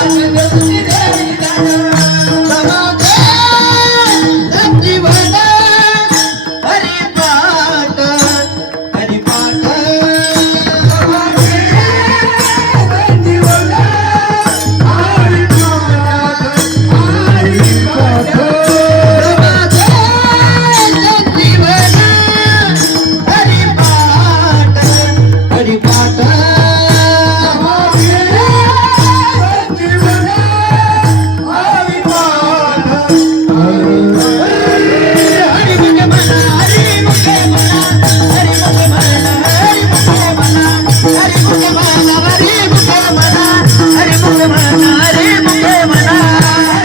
啊 Amen.